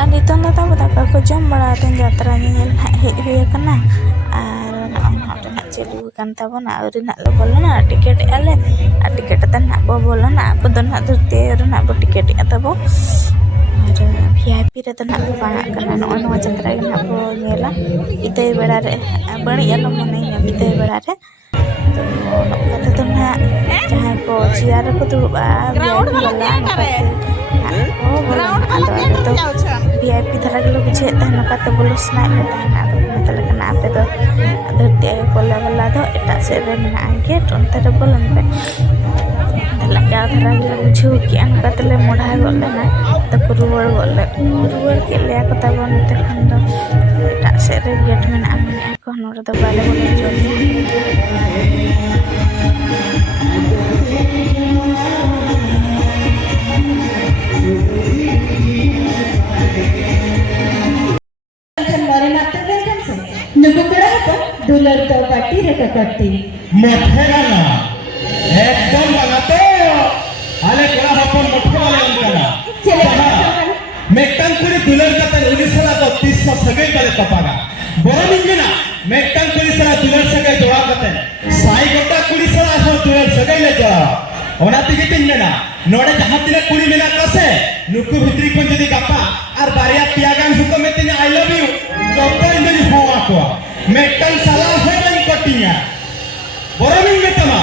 Nitong na tabo dapat ko jom baraten jatra nyel he kana ar na on na chelu kan tabo na uri na lo bolo na tiket ale tiket tan na bo bolo na apo don na durte ur na bo tiket tabo ar VIP re tan na bo bana kana no no jatra na bo nyela ite bera re bani alo mane nyam ite bera re तो नौका तो ना जहाँ को चियार को तो VIP वाला नौका को बोला तो वीआईपी धरा के लोग बुझे नौका तो बोलो स्नाइप में तहना तो मतलब कि ना पे तो धरती आए कोला वाला तो एटा से रे में आएंगे तो उन तरह बोलन पे तला क्या धरा के लोग बुझे कि नौका तले मोड़ा गोले ना तो कुरुवर के लिया को तब उन तक एटा से रे गेट में ना में को नोर तो बाले बोले जो डुलर तो पाटी रे कट्टी मोठेगा ना एकदम लगाते आले कोला हपन मोठे वाले अंकना चले मेक्टन पुरी डुलर का तन उनिसला तो 30 सगे करे तपागा बरो निंगना मेक्टन पुरी सला डुलर सगे जोड़ा कते साई गोटा पुरी सला हो डुलर सगे ले जोड़ा ओना तिगे तिंगना नोडे जहां तिने पुरी मेना कसे नुकु भित्री कोन जदी गप्पा और बारिया पियागान हुकम में तिने आई लव यू जोको इंदरी होवा को मेटल साला है नहीं कटिया बोरमिंग में तमा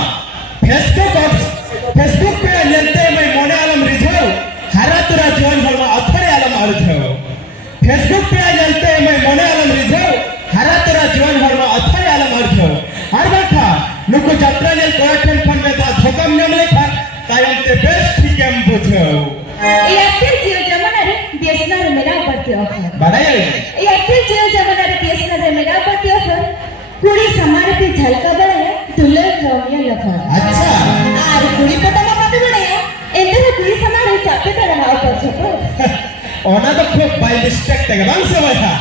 फेसबुक पे लेते मैं मोने आलम रिझो हरा तुरा जीवन भर में अथरे आलम अर्झो फेसबुक पे लेते मैं मोने आलम रिझो हरा तुरा जीवन भर में अथरे आलम अर्झो हर बैठा नुको यात्रा ले कोयठन फन में ता धोकम ने लेखा तायम ते बेस्ट ठीक हम बुझो ये फिर जियो जमाना रे बीएसएनएल मेरा पड़ती ऑफर बढ़ाया ये फिर जियो जमाना रे बीएसएनएल मेरा पड़ती ऑफर कुड़ी समारे पे झलका बड़े दुल्हन रोमियो लखन अच्छा आर कुड़ी पता मत बड़े एंदर कुड़ी समारे चापे तर हाव कर छपो ओना तो खूब बाय मिस्टेक तक बांग से बैठा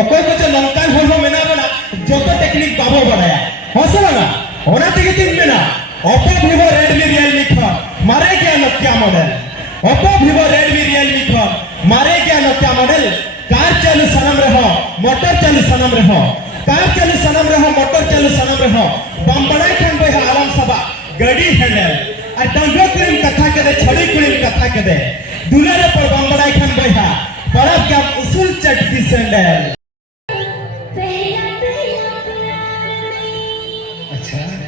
ओकोय को जो लंकान हो मेना बना जो तो टेक्निक बाबो बनाया हो से लगा ओना तिगे तीन मेना ओप्पो vivo redmi realme का मारे क्या Nokia model Oppo vivo redmi realme का मारे क्या नोकिया मॉडल कार चालू सनम रहो मोटर चालू सनम रहो कार चालू सनम रहो मोटर चालू सनम रहो बम्बड़ाई खान भाई आलम सभा गाड़ी हैंडल और डंडो क्रीम कथा के दे छड़ी क्रीम कथा के दे दुलारे पर बम्बड़ाई खान भाई बड़ा क्या उसूल चटकी सैंडल अच्छा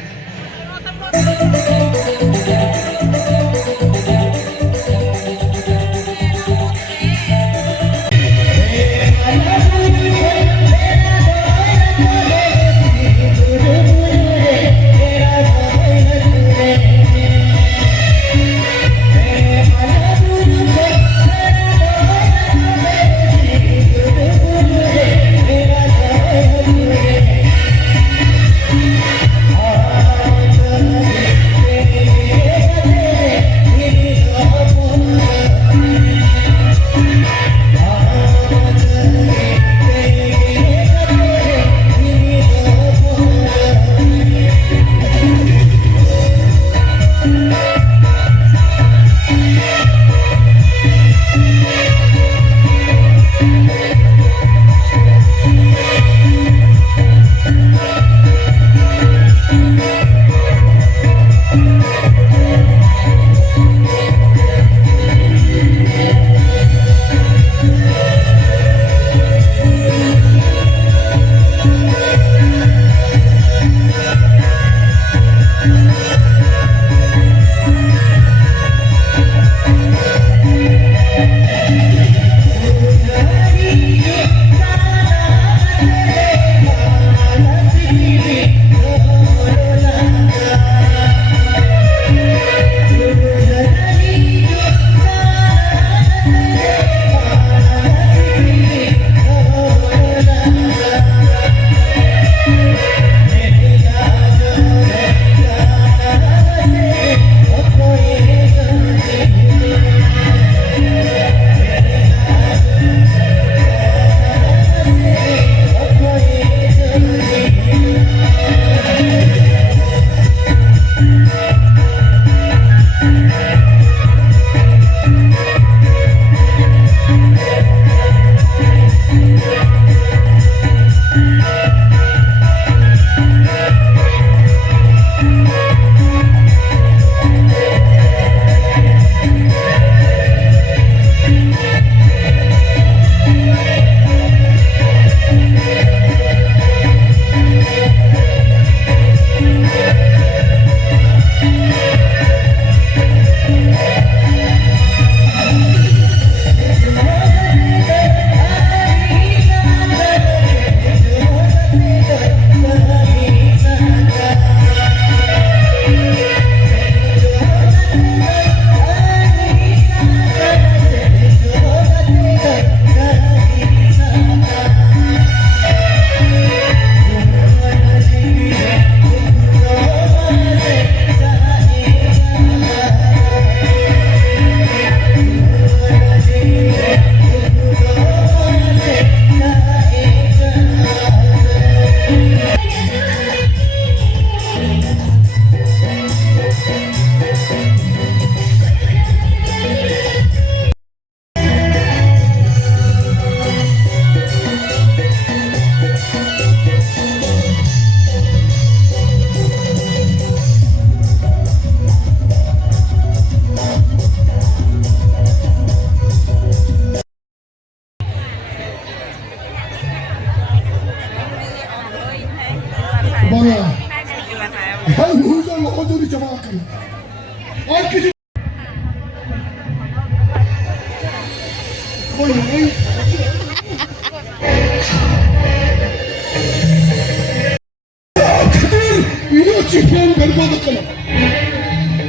Inuci film berbodoh kena.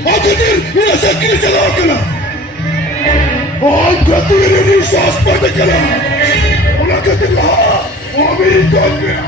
Akadir ina sakit salah kena. Akadir ini sas pada kena. Orang kadir lah. Amin tanpa.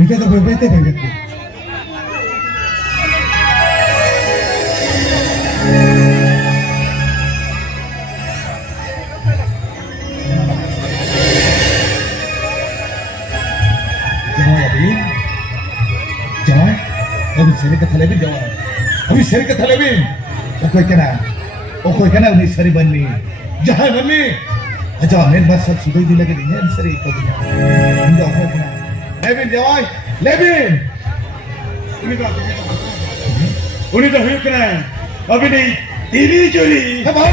Kita tak berbeza dengan itu. Jangan lebih, jangan. Abis seri kata lebih jangan. Abis seri kata lebih. Okey kena abis seri bani. Jangan bani. Aja, main masa sudah di lagi ni seri ikut dia. Anda okey kena. Levin jawai, Levin. Ini dah hidup kena. Abis ini curi. Apa?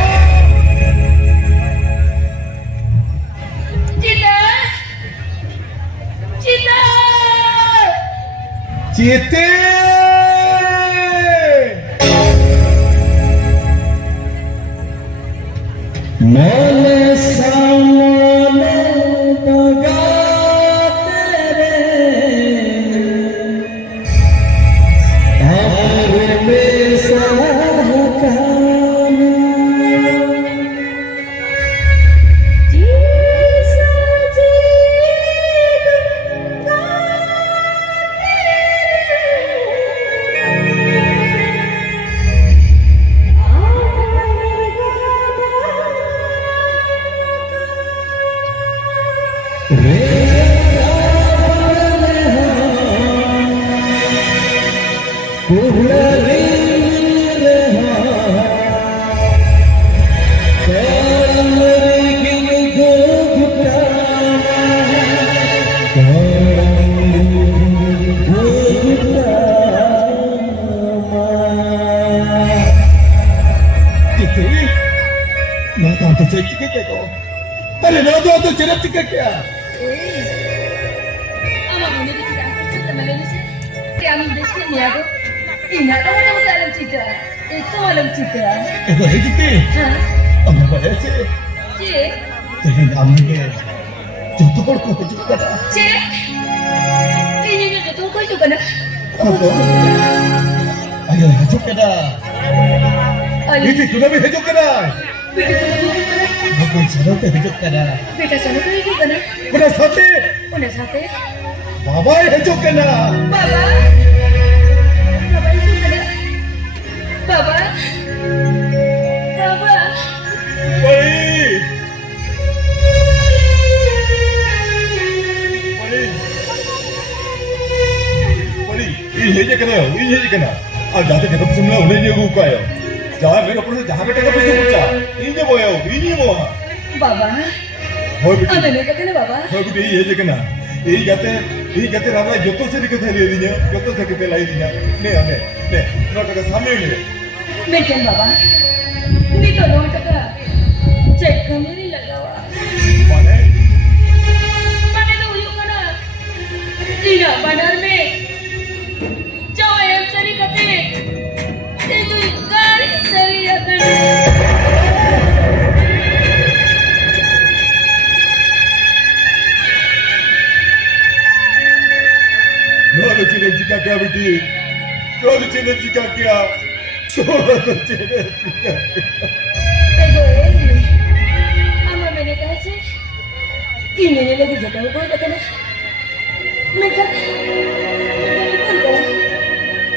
Cite. Mole samole daga tere aar me sahkana अरे ना तो चला चिका क्या Ama ini kita cerita malam sih. Kami bisnis ni aku. Ini ada orang dalam cerita. Itu malam cerita. itu itu ti Hah? हम बड़े से Cik? तेरे नाम में जो तो को जो करा Cik? Ini ni tu kau tu kan? apa ayo जो करा Ayo. ये तूने भी जो करा Beta tu kan? वो कोई चलो ते जो करा Beta sana tu itu kan? पूरा साथे Una sate. बाबा ये जो करा Baba. Baba itu kan? Baba. Baba. भाई भाई ये जे करा अब जाते के तो सुनना उन्हें ये को आयो जहां मेरे ऊपर से जहां बेटे का पूछो पूछा इनजे बोया इनजे वो Baba. हो बेटी Ada ni kata Baba. हो बेटी ये जे कना ये कहते रामा जोतो से दिखते ले दिया जोतो से किते लाई दिया ने हमें ने नोट का सामने ले Mungkin Baba. Ni tu dong cakap. Cek kami ni lagawa. माने Mana tu yuk mana? Tidak benar me. Jauh yang seri kata. Itu ikan seri akan. नो चीने चिका क्या बेटी नो चीने चिका क्या नो चीने चिका Ego ini. Ama mana kata? Ini ni lagi jatuh kau tak kena. Mereka.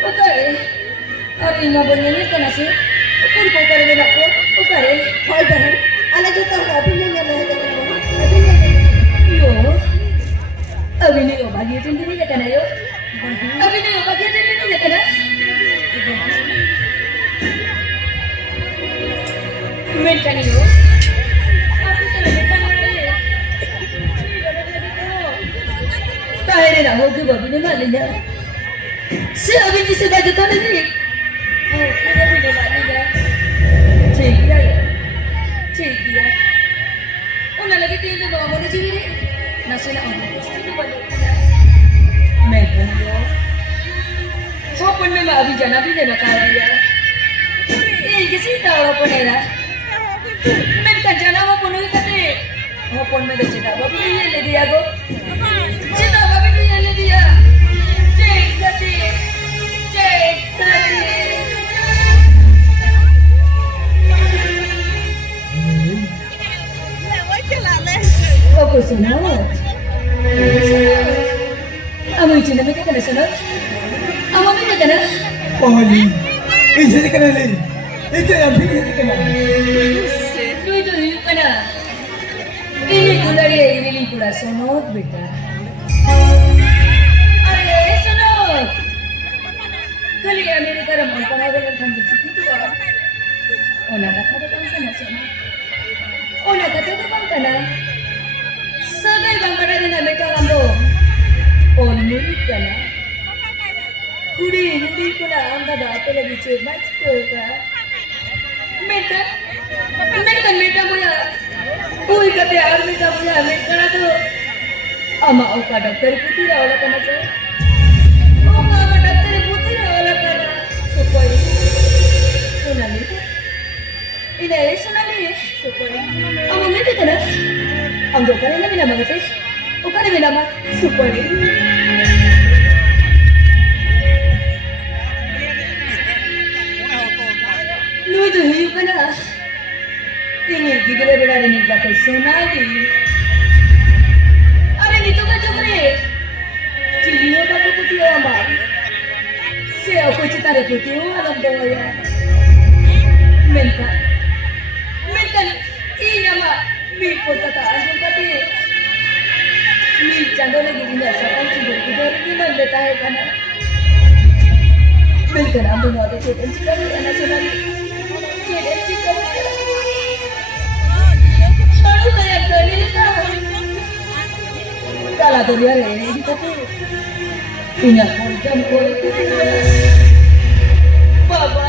Okay. Hari ini boleh ni kena sih. Kau kau kerja nak kau. Okay. Hai बहन, anak kita अभी नहीं मिला है अभी नहीं Yo. Abi ni kau bagi tu ni kena yo. Abi ni kau bagi tu ni kena. Mereka ni yo. Aku tu mereka mana ye? Tahir dah hoki babi ni malunya. Si abi ni sebab tu ni. Oh, babi ni malunya. Cik dia. Cik dia. Una lagi tinggal bawa mana cik ni? Nasi nak ambil. Itu balik. Mereka ni yo. Hopun में अभी जाना भी देना कहा दिया ये किसी तारा Panera मैं का जाना वो पुनः करते हपन में चिता बाबू ने ये ले दिया गो चिता बाबू ने ये ले दिया चेक करते ओ कुछ सुनो अमु चिन्ह में क्या करना सुनो अमु में क्या करना पानी इसे करने ले इसे अभी इसे करना Lu itu kana. Ini gulari ini lingkura sonot beta. Are sonot. Kali Amerika ramai pengawalan kan begitu tu apa? Ona kata tu bang kana sonot. Ona kata tu bang kana. Sagai bang kana ni Amerika rambo. On murid kana. Kudi kuna anda dah lagi cemas tu kan. Mereka punya, kue kata orang mereka punya, mereka tu, ama oka dokter putih lah orang kana tu, ama dokter putih lah orang kana, supaya, sunali, ini sunali, supaya, ama mereka kana, anggo kana ni nama kita, oka ni nama, supaya. Lu tu hiu kana. Ini gila beda ni kata sonali. Are ni tu macam ni. Cili apa tu putih ama. Saya aku cerita dia putih alam doa ya. Mereka ini ama. Mi pun kata anjung kata. Chando lagi punya siapa tidur tidur di mana tahu kana. Mungkin ambil waktu cek encik anak senang cek encik baru kayak gini tahu. Kalau tu dia ini kita tu punya jam kulit Baba.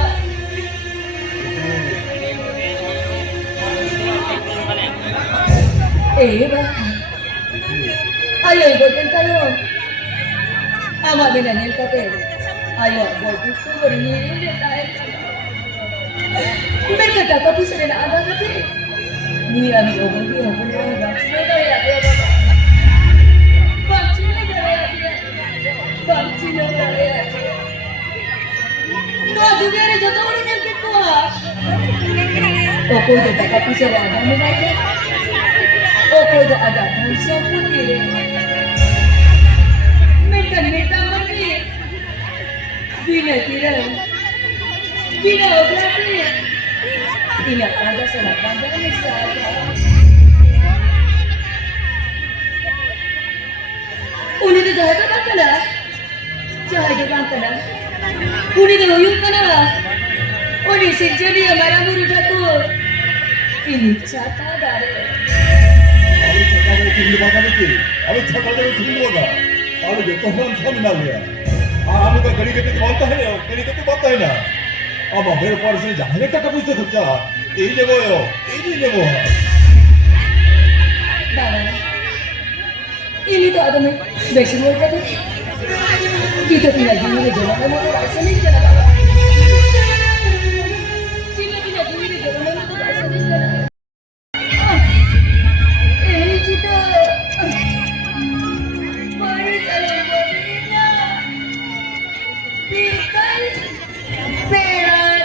Ba. Ayo ikutkan tayo. Ama binanil ka pero. Ayo, boy, gusto ko rin hindi tayo. May katapos rin na ada ka pero. Ni ami ogon di ogon na ba. Sila ya dia baba. Bangchina ya dia. Bangchina ya dia. No, dunia ni jodoh orang yang kita. Opo itu katapos rin ada ni naik. Opo itu ada dan siapa ni? Mereka mani. Bila berarti tidak ada salah pandang misalnya. Uni tu jahat apa kena? Jahat apa kena? Uni tu uyuk kena? Uni sejadi amara muru jatuh. Ini cata dari. আমি ছাতা ধরে চিনতে পারবো নাকি? আমি ছাতা ধরে চিনবো না। আমি যত হলাম সবই না লিয়া। আর আমি তো গাড়ি কেটে বলতে হয় না, গাড়ি কেটে বলতে হয় না। আমার মেয়ের পয়সা জাহাজের টাকা পয়সা খরচা এই নেবো এই নেবো। Baba, ini tu ada ni besi muka tu. Kita tinggal di mana jalan mana tu rasa ni jalan baba. Kita tinggal di mana jalan mana tu rasa ni jalan. Cita. Baru jalan berinya. Pikai. Peran.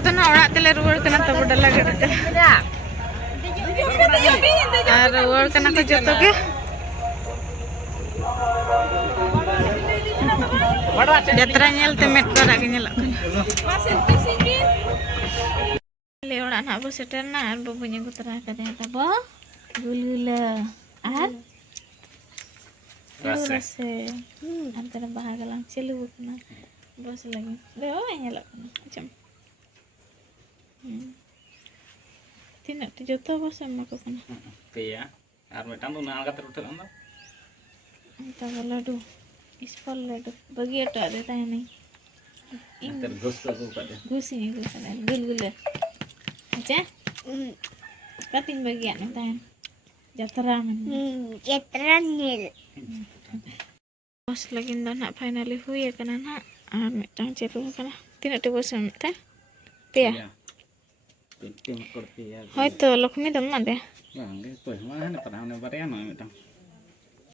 तो ना ओड़ा तेले रुआर कना तब डला गड़ते और रुआर कना को जतो के यात्रा नेलते मेट करा के नेला ले ओड़ा ना बो सेटर ना और बाबू ᱧᱮ तरा कदे तबो गुलगुला और रसे अंतर बाहर गलां चलू कना बस लगी दे ओ नेला कना चम तीन जतो बस एम को कना पेया और मेटान दो नाल कतर उठल अंदर तब लड्डू स्पॉल लड्डू बगी अटा देता है नहीं अंतर गोस्त को कर घुसी घुसना गुलगुला अच्छा कतिन बगी आने तान जतरा मन Ketra nil. बस लगिन दो ना फाइनली हुई कना ना और मिटांग चलू कना तीन टे बस मिटा पेया पेटिंग कर पेया होय तो लक्ष्मी दम ना दे बांगे तो हमारे ने पराने बारे ना मेटान